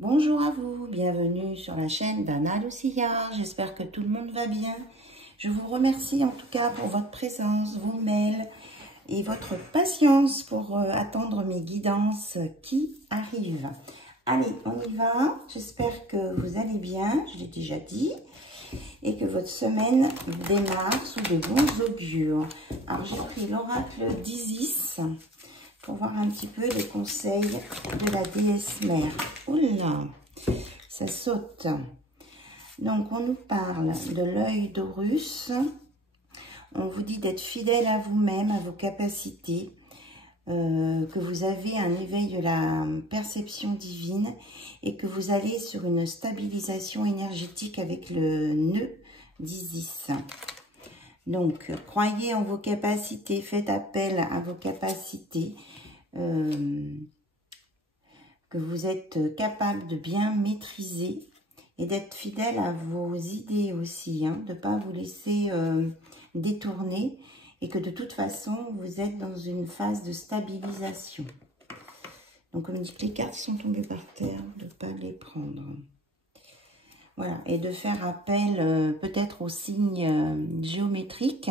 Bonjour à vous, bienvenue sur la chaîne d'Anna Lucia. J'espère que tout le monde va bien. Je vous remercie en tout cas pour votre présence, vos mails et votre patience pour attendre mes guidances qui arrivent. Allez, on y va. J'espère que vous allez bien, je l'ai déjà dit, et que votre semaine démarre sous de bons augures. Alors, j'ai pris l'oracle d'Isis pour voir un petit peu les conseils de la déesse mère. Oula, ça saute. Donc, on nous parle de l'œil d'Horus. On vous dit d'être fidèle à vous-même, à vos capacités, que vous avez un éveil de la perception divine et que vous allez sur une stabilisation énergétique avec le nœud d'Isis. Donc, croyez en vos capacités, faites appel à vos capacités, que vous êtes capable de bien maîtriser et d'être fidèle à vos idées aussi, hein, de ne pas vous laisser détourner et que de toute façon, vous êtes dans une phase de stabilisation. Donc, on me dit que les cartes sont tombées par terre, de ne pas les prendre. Voilà, et de faire appel peut-être aux signes géométriques.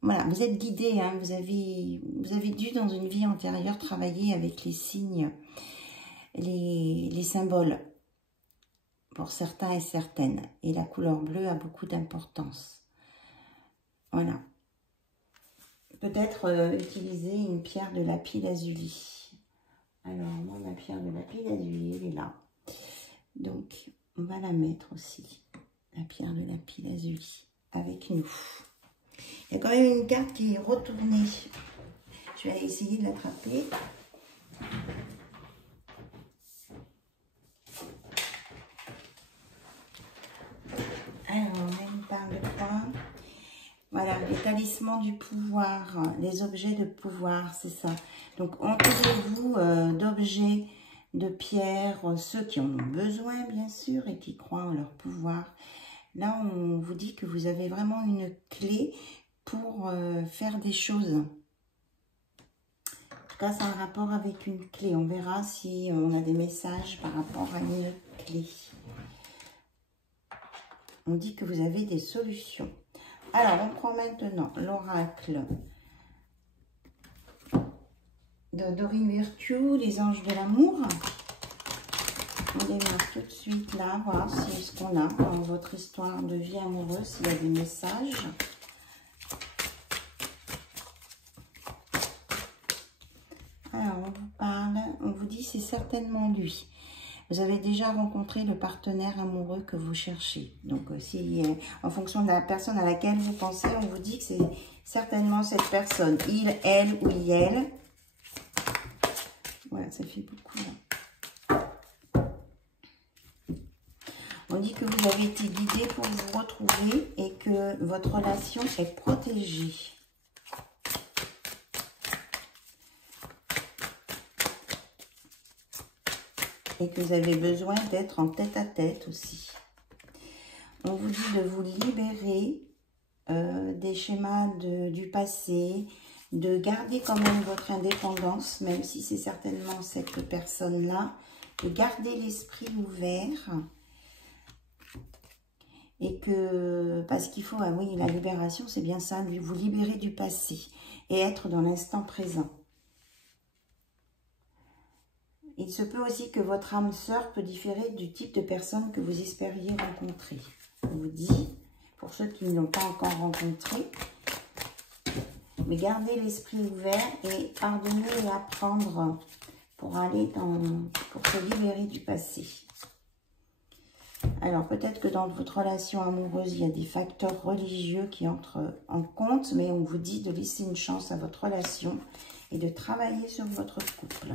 Voilà, vous êtes guidé, hein, vous avez dû dans une vie antérieure travailler avec les signes, les symboles, pour certains et certaines. Et la couleur bleue a beaucoup d'importance. Voilà. Peut-être utiliser une pierre de lapis-lazuli. Alors, moi, ma pierre de lapis-lazuli, elle est là. Donc, on va la mettre aussi, la pierre de lapis-lazuli, avec nous. Il y a quand même une carte qui est retournée. Je vais essayer de l'attraper. Alors, elle parle de quoi? Voilà, les talismans du pouvoir, les objets de pouvoir, c'est ça. Donc, entourez-vous d'objets, de pierres, ceux qui en ont besoin, bien sûr, et qui croient en leur pouvoir. Là, on vous dit que vous avez vraiment une clé pour faire des choses. En tout cas, c'est un rapport avec une clé. On verra si on a des messages par rapport à une clé. On dit que vous avez des solutions. Alors, on prend maintenant l'oracle de Dorine Virtue, les anges de l'amour. On démarre tout de suite là, voir si ce qu'on a dans votre histoire de vie amoureuse, s'il y a des messages. Alors, on vous parle, on vous dit c'est certainement lui. Vous avez déjà rencontré le partenaire amoureux que vous cherchez. Donc, si en fonction de la personne à laquelle vous pensez, on vous dit que c'est certainement cette personne. Il, elle ou elle. Voilà, ça fait beaucoup là. On dit que vous avez été guidé pour vous retrouver et que votre relation est protégée. Et que vous avez besoin d'être en tête-à-tête aussi. On vous dit de vous libérer des schémas du passé, de garder quand même votre indépendance, même si c'est certainement cette personne-là, de garder l'esprit ouvert. Et que, parce qu'il faut, ah oui, la libération, c'est bien ça, vous libérer du passé et être dans l'instant présent. Il se peut aussi que votre âme sœur peut différer du type de personne que vous espériez rencontrer. On vous dit, pour ceux qui ne l'ont pas encore rencontré, mais gardez l'esprit ouvert et pardonnez et apprendre pour aller pour se libérer du passé. Alors, peut-être que dans votre relation amoureuse, il y a des facteurs religieux qui entrent en compte, mais on vous dit de laisser une chance à votre relation et de travailler sur votre couple.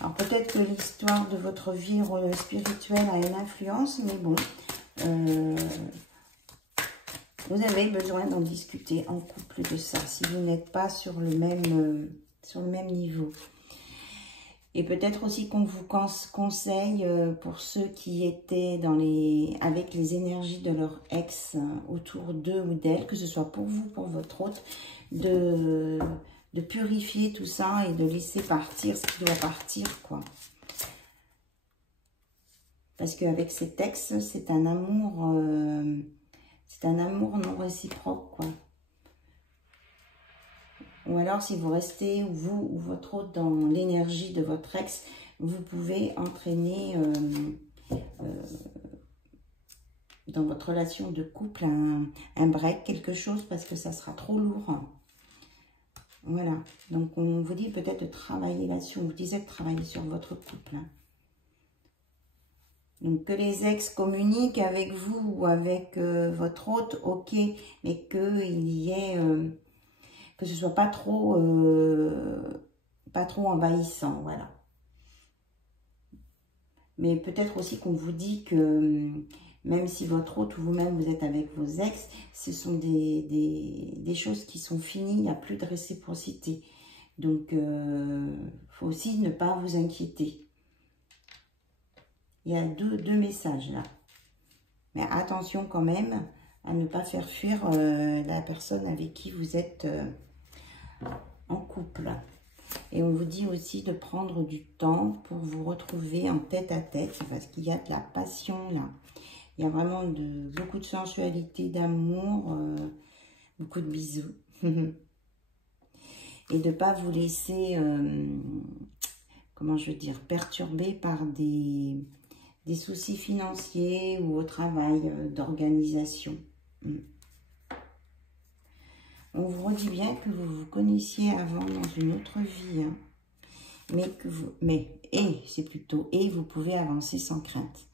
Alors, peut-être que l'histoire de votre vie spirituelle a une influence, mais bon, vous avez besoin d'en discuter en couple de ça, si vous n'êtes pas sur le même niveau. Et peut-être aussi qu'on vous conseille pour ceux qui étaient avec les énergies de leur ex autour d'eux ou d'elle, que ce soit pour vous, pour votre autre, de purifier tout ça et de laisser partir ce qui doit partir, quoi. Parce qu'avec ces textes, c'est un amour non réciproque, quoi. Ou alors, si vous restez, vous ou votre autre, dans l'énergie de votre ex, vous pouvez entraîner dans votre relation de couple un break, quelque chose, parce que ça sera trop lourd. Voilà. Donc, on vous dit peut-être de travailler là-dessus. On vous disait de travailler sur votre couple. Donc, que les ex communiquent avec vous ou avec votre hôte, ok, mais qu'il y ait... que ce soit pas trop envahissant, voilà. Mais peut-être aussi qu'on vous dit que même si votre hôte ou vous-même vous êtes avec vos ex, ce sont des choses qui sont finies, il n'y a plus de réciprocité. Donc, faut aussi ne pas vous inquiéter. Il y a deux messages là. Mais attention quand même à ne pas faire fuir la personne avec qui vous êtes en couple. Et on vous dit aussi de prendre du temps pour vous retrouver en tête à tête, parce qu'il y a de la passion là. Il y a vraiment beaucoup de sensualité, d'amour, beaucoup de bisous. Et de ne pas vous laisser, comment je veux dire, perturber par des soucis financiers ou au travail, d'organisation. On vous redit bien que vous vous connaissiez avant dans une autre vie, hein, et vous pouvez avancer sans crainte.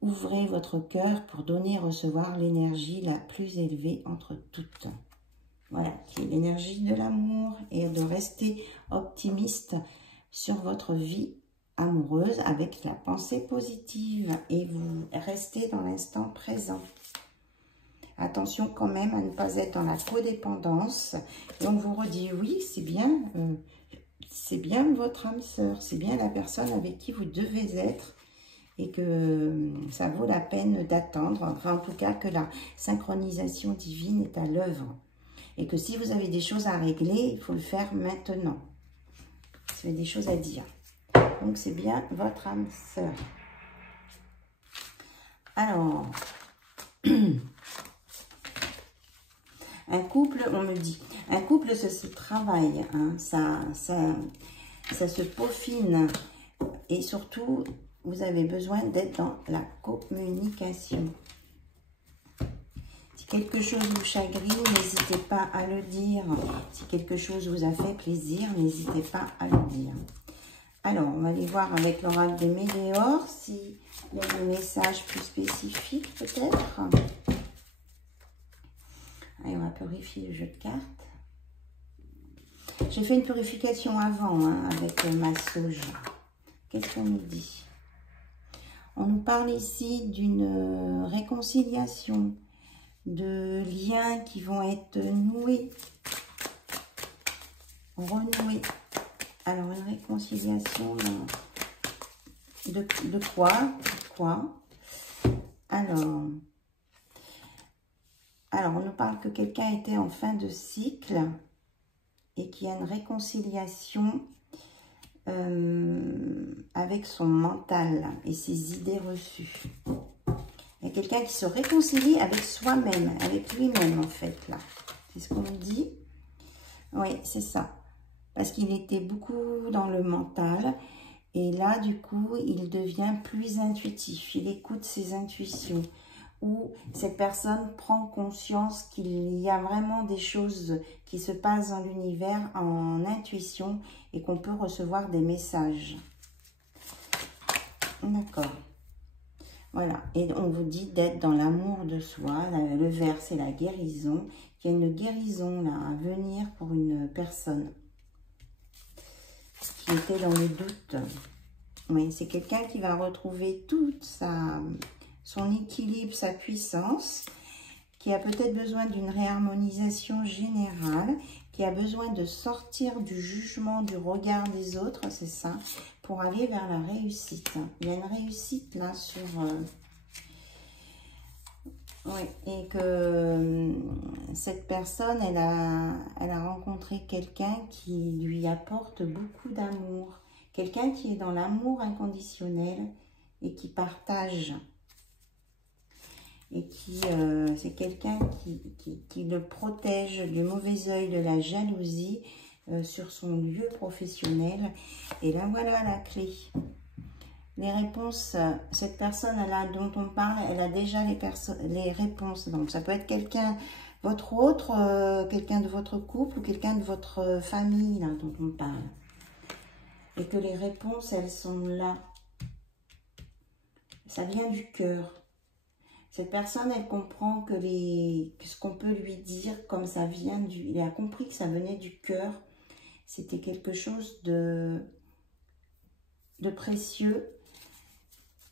Ouvrez votre cœur pour donner et recevoir l'énergie la plus élevée entre toutes. Voilà, qui est l'énergie de l'amour et de rester optimiste sur votre vie amoureuse avec la pensée positive et vous restez dans l'instant présent. Attention quand même à ne pas être dans la codépendance. Et on vous redit, oui, c'est bien votre âme sœur, c'est bien la personne avec qui vous devez être et que ça vaut la peine d'attendre. Enfin, en tout cas, que la synchronisation divine est à l'œuvre. Et que si vous avez des choses à régler, il faut le faire maintenant. Si vous avez des choses à dire. Donc, c'est bien votre âme sœur. Alors... Un couple, on me dit, un couple, ça se travaille, hein, ça se peaufine. Et surtout, vous avez besoin d'être dans la communication. Si quelque chose vous chagrine, n'hésitez pas à le dire. Si quelque chose vous a fait plaisir, n'hésitez pas à le dire. Alors, on va aller voir avec l'oracle des Météores s'il y a des messages plus spécifiques peut-être. Allez, on va purifier le jeu de cartes. J'ai fait une purification avant, hein, avec ma sauge. Qu'est-ce qu'on nous dit? On nous parle ici d'une réconciliation, de liens qui vont être noués, renoués. Alors, une réconciliation de quoi? Alors, on nous parle que quelqu'un était en fin de cycle et qu'il y a une réconciliation avec son mental et ses idées reçues. Il y a quelqu'un qui se réconcilie avec soi-même, avec lui-même en fait, là. C'est ce qu'on nous dit. Oui, c'est ça. Parce qu'il était beaucoup dans le mental. Et là, du coup, il devient plus intuitif. Il écoute ses intuitions. Où cette personne prend conscience qu'il y a vraiment des choses qui se passent dans l'univers en intuition et qu'on peut recevoir des messages. D'accord. Voilà. Et on vous dit d'être dans l'amour de soi. Le vert, c'est la guérison. Il y a une guérison là à venir pour une personne qui était dans le doute. Oui, c'est quelqu'un qui va retrouver toute son équilibre, sa puissance, qui a peut-être besoin d'une réharmonisation générale, qui a besoin de sortir du jugement, du regard des autres, c'est ça, pour aller vers la réussite. Il y a une réussite là sur... Oui, et que cette personne, elle a rencontré quelqu'un qui lui apporte beaucoup d'amour. Quelqu'un qui est dans l'amour inconditionnel et qui partage. Et qui c'est quelqu'un qui le protège du mauvais œil, de la jalousie sur son lieu professionnel. Et là, voilà la clé. Les réponses, cette personne-là dont on parle, elle a déjà les réponses. Donc, ça peut être quelqu'un, votre autre, quelqu'un de votre couple ou quelqu'un de votre famille, là, dont on parle. Et que les réponses, elles sont là. Ça vient du cœur. Cette personne, elle comprend que ce qu'on peut lui dire, comme ça vient il a compris que ça venait du cœur. C'était quelque chose de précieux.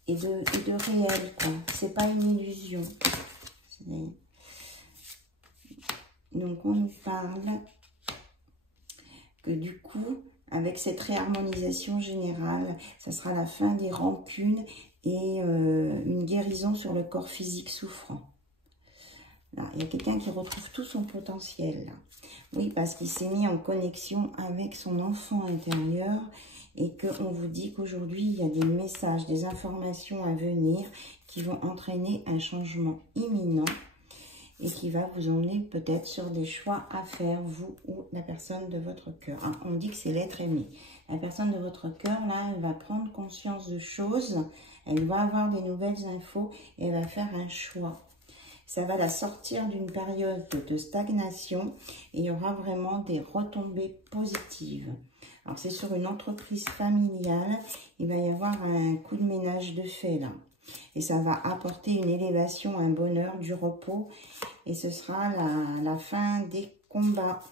Et de réel, quoi. C'est pas une illusion. Donc, on nous parle que du coup, avec cette réharmonisation générale, ça sera la fin des rancunes et une guérison sur le corps physique souffrant. Là, il y a quelqu'un qui retrouve tout son potentiel. Là. Oui, parce qu'il s'est mis en connexion avec son enfant intérieur. Et qu'on vous dit qu'aujourd'hui, il y a des messages, des informations à venir qui vont entraîner un changement imminent et qui va vous emmener peut-être sur des choix à faire, vous ou la personne de votre cœur. Ah, on dit que c'est l'être aimé. La personne de votre cœur, là, elle va prendre conscience de choses, elle va avoir des nouvelles infos et elle va faire un choix. Ça va la sortir d'une période de stagnation et il y aura vraiment des retombées positives. Alors, c'est sur une entreprise familiale. Il va y avoir un coup de ménage de fait, là. Et ça va apporter une élévation, un bonheur, du repos. Et ce sera la fin des combats.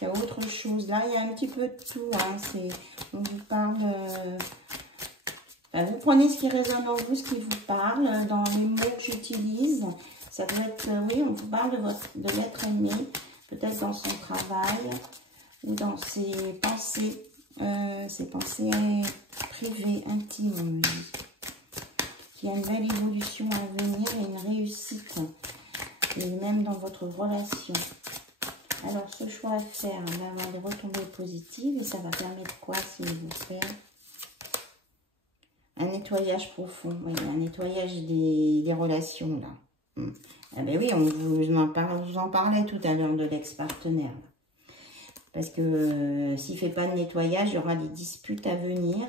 Il y a autre chose. Là, il y a un petit peu de tout. Hein. On vous parle... vous prenez ce qui résonne en vous, ce qui vous parle, dans les mots que j'utilise. Ça doit être... oui, on vous parle de l'être aimé. Peut-être dans son travail... ou dans ses pensées privées, intimes, on me dit. Qu'il y a une belle évolution à venir et une réussite, et même dans votre relation. Alors, ce choix à faire, on va avoir des retombées positives, et ça va permettre quoi, s'il vous plaît? Un nettoyage profond, oui, un nettoyage des relations, là. Ah ben oui, vous en parlait tout à l'heure de l'ex-partenaire. Parce que s'il ne fait pas de nettoyage, il y aura des disputes à venir.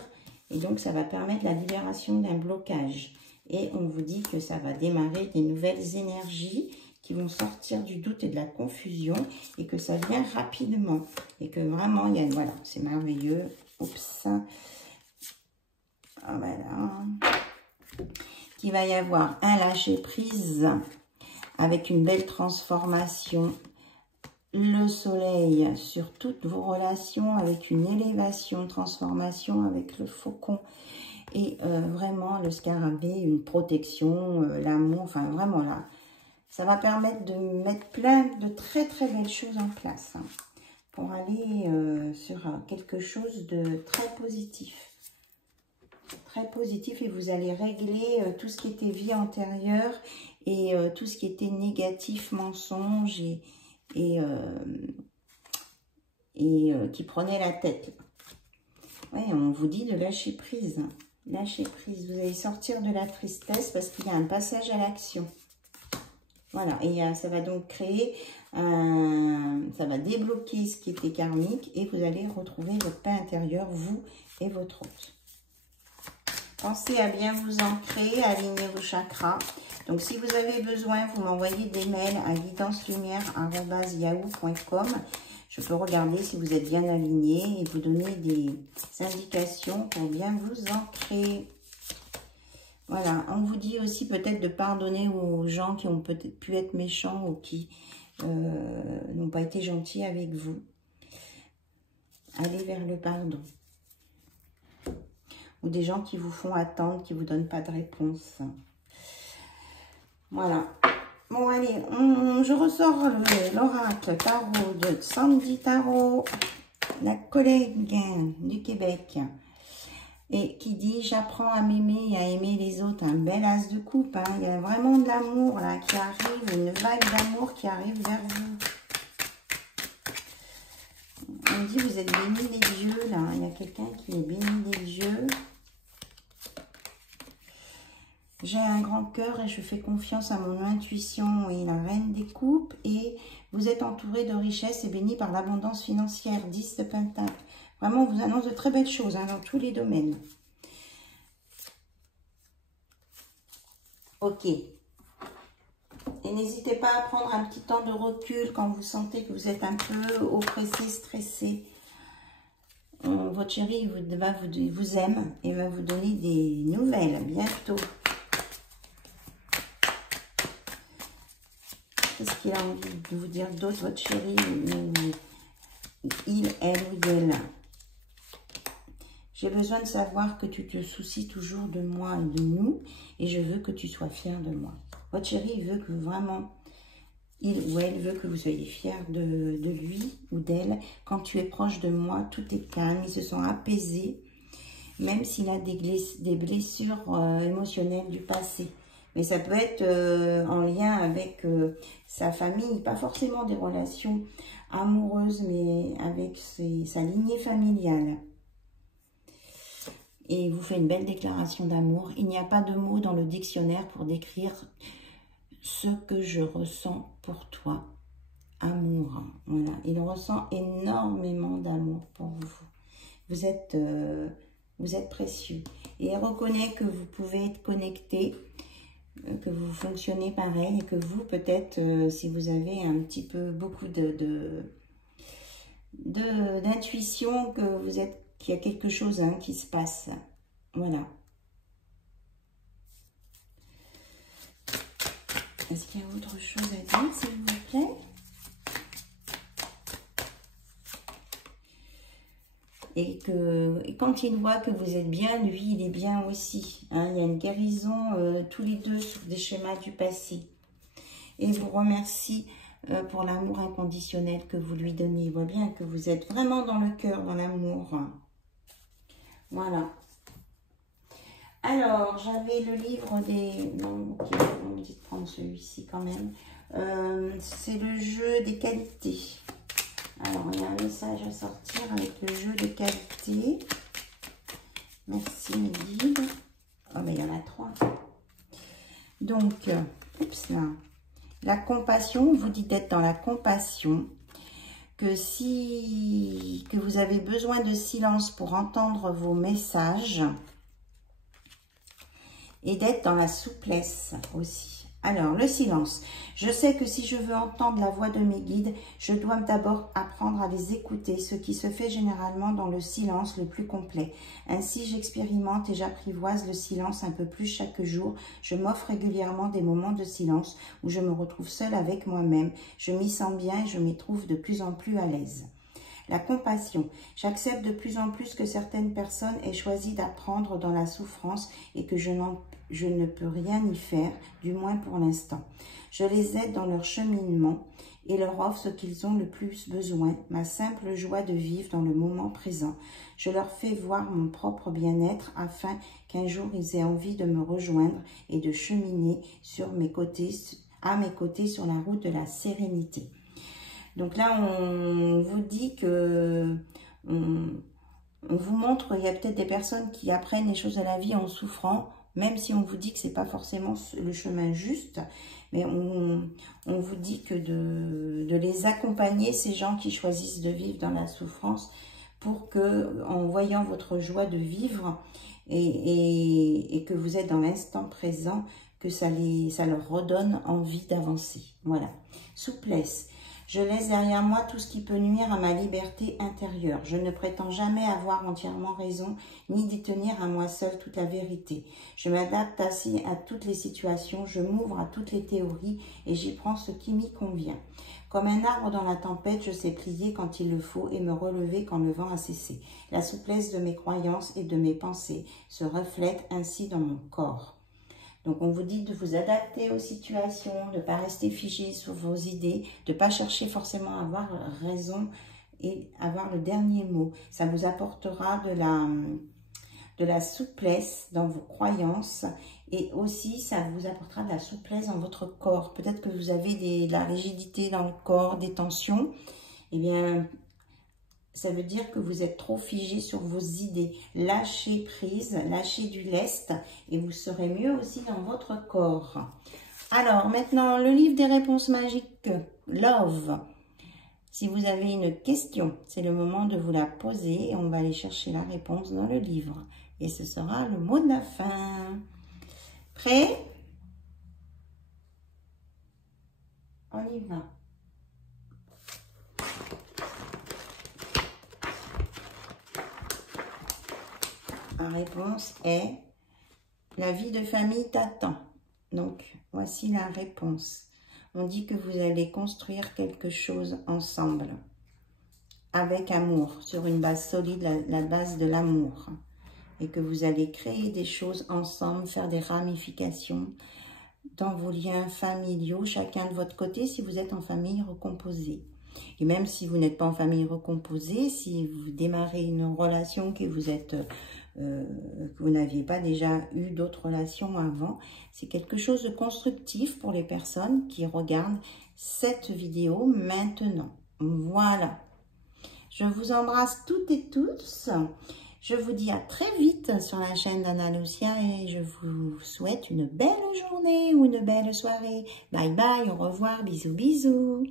Et donc, ça va permettre la libération d'un blocage. Et on vous dit que ça va démarrer des nouvelles énergies qui vont sortir du doute et de la confusion. Et que ça vient rapidement. Et que vraiment, il y a... Voilà, c'est merveilleux. Oups. Ah, voilà. Qu'il va y avoir un lâcher-prise avec une belle transformation. Le soleil sur toutes vos relations avec une élévation, transformation avec le faucon et vraiment le scarabée, une protection, l'amour, enfin vraiment là, ça va permettre de mettre plein de très très belles choses en place hein, pour aller sur quelque chose de très positif. Très positif et vous allez régler tout ce qui était vie antérieure et tout ce qui était négatif, mensonge et qui prenait la tête. Ouais, on vous dit de lâcher prise. Lâcher prise. Vous allez sortir de la tristesse parce qu'il y a un passage à l'action. Voilà. Et ça va donc créer ça va débloquer ce qui était karmique et vous allez retrouver votre paix intérieure, vous et votre hôte. Pensez à bien vous ancrer, à aligner vos chakras. Donc, si vous avez besoin, vous m'envoyez des mails à guidancelumière@yahoo.com. Je peux regarder si vous êtes bien aligné et vous donner des indications pour bien vous ancrer. Voilà. On vous dit aussi peut-être de pardonner aux gens qui ont peut-être pu être méchants ou qui n'ont pas été gentils avec vous. Allez vers le pardon. Ou des gens qui vous font attendre, qui ne vous donnent pas de réponse. Voilà. Bon, allez, je ressors l'oracle tarot de Sandy Tarot, la collègue du Québec. Et qui dit, j'apprends à m'aimer et à aimer les autres. Un bel as de coupe. Hein. Il y a vraiment de l'amour là qui arrive, une vague d'amour qui arrive vers vous. On dit, vous êtes béni des dieux là. Il y a quelqu'un qui est béni des dieux. J'ai un grand cœur et je fais confiance à mon intuition et la reine des coupes. Et vous êtes entouré de richesses et béni par l'abondance financière. 10 de Pentacle. Vraiment, on vous annonce de très belles choses hein, dans tous les domaines. Ok. Et n'hésitez pas à prendre un petit temps de recul quand vous sentez que vous êtes un peu oppressé, stressé. Votre chéri vous aime et va vous donner des nouvelles bientôt. Qu'est-ce qu'il a envie de vous dire d'autre, votre chéri, il, elle ou elle? J'ai besoin de savoir que tu te soucies toujours de moi et de nous, et je veux que tu sois fier de moi. Votre chéri veut que vraiment, il ou elle veut que vous soyez fier de lui ou d'elle. Quand tu es proche de moi, tout est calme, ils se sont apaisés, même s'il a des blessures émotionnelles du passé. Mais ça peut être en lien avec sa famille, pas forcément des relations amoureuses, mais avec sa lignée familiale. Et il vous fait une belle déclaration d'amour. Il n'y a pas de mots dans le dictionnaire pour décrire ce que je ressens pour toi. Amour. Voilà. Il ressent énormément d'amour pour vous. Vous êtes précieux. Et il reconnaît que vous pouvez être connecté, que vous fonctionnez pareil et que vous, peut-être, si vous avez un petit peu beaucoup d'intuition, que vous êtes, qu'il y a quelque chose hein, qui se passe. Voilà. Est-ce qu'il y a autre chose à dire, s'il vous plaît? Et que quand il voit que vous êtes bien, lui, il est bien aussi. Hein. Il y a une guérison tous les deux sur des schémas du passé. Et il vous remercie pour l'amour inconditionnel que vous lui donnez. Il voit bien que vous êtes vraiment dans le cœur, dans l'amour. Voilà. Alors, j'avais le livre des... Non, ok, on me dit de prendre celui-ci quand même. C'est le jeu des qualités. Alors, il y a un message à sortir avec le jeu des qualités. Merci, mes guides. Oh, mais il y en a 3. Donc, oups, là. La compassion, vous dit d'être dans la compassion. Que vous avez besoin de silence pour entendre vos messages. Et d'être dans la souplesse aussi. Alors, le silence. Je sais que si je veux entendre la voix de mes guides, je dois d'abord apprendre à les écouter, ce qui se fait généralement dans le silence le plus complet. Ainsi, j'expérimente et j'apprivoise le silence un peu plus chaque jour. Je m'offre régulièrement des moments de silence où je me retrouve seule avec moi-même. Je m'y sens bien et je m'y trouve de plus en plus à l'aise. La compassion. J'accepte de plus en plus que certaines personnes aient choisi d'apprendre dans la souffrance et que je ne peux rien y faire, du moins pour l'instant. Je les aide dans leur cheminement et leur offre ce qu'ils ont le plus besoin, ma simple joie de vivre dans le moment présent. Je leur fais voir mon propre bien-être afin qu'un jour ils aient envie de me rejoindre et de cheminer à mes côtés sur la route de la sérénité. Donc là, on vous dit que, on vous montre qu'il y a peut-être des personnes qui apprennent les choses de la vie en souffrant, même si on vous dit que ce n'est pas forcément le chemin juste, mais on vous dit que de les accompagner, ces gens qui choisissent de vivre dans la souffrance, pour que, en voyant votre joie de vivre et que vous êtes dans l'instant présent, que ça leur redonne envie d'avancer. Voilà. Souplesse. Je laisse derrière moi tout ce qui peut nuire à ma liberté intérieure. Je ne prétends jamais avoir entièrement raison, ni détenir à moi seule toute la vérité. Je m'adapte ainsi à toutes les situations, je m'ouvre à toutes les théories et j'y prends ce qui m'y convient. Comme un arbre dans la tempête, je sais plier quand il le faut et me relever quand le vent a cessé. La souplesse de mes croyances et de mes pensées se reflète ainsi dans mon corps. Donc, on vous dit de vous adapter aux situations, de ne pas rester figé sur vos idées, de ne pas chercher forcément à avoir raison et avoir le dernier mot. Ça vous apportera de la souplesse dans vos croyances et aussi ça vous apportera de la souplesse dans votre corps. Peut-être que vous avez de la rigidité dans le corps, des tensions. Eh bien, ça veut dire que vous êtes trop figé sur vos idées. Lâchez prise, lâchez du lest et vous serez mieux aussi dans votre corps. Alors, maintenant, le livre des réponses magiques, Love. Si vous avez une question, c'est le moment de vous la poser et on va aller chercher la réponse dans le livre. Et ce sera le mot de la fin. Prêt? On y va. La réponse est « La vie de famille t'attend ». Donc, voici la réponse. On dit que vous allez construire quelque chose ensemble, avec amour, sur une base solide, la base de l'amour. Et que vous allez créer des choses ensemble, faire des ramifications dans vos liens familiaux, chacun de votre côté, si vous êtes en famille recomposée. Et même si vous n'êtes pas en famille recomposée, si vous démarrez une relation que vous n'aviez pas déjà eu d'autres relations avant, c'est quelque chose de constructif pour les personnes qui regardent cette vidéo maintenant. Voilà. Je vous embrasse toutes et tous. Je vous dis à très vite sur la chaîne d'Anna Lucia et je vous souhaite une belle journée ou une belle soirée. Bye bye, au revoir, bisous bisous.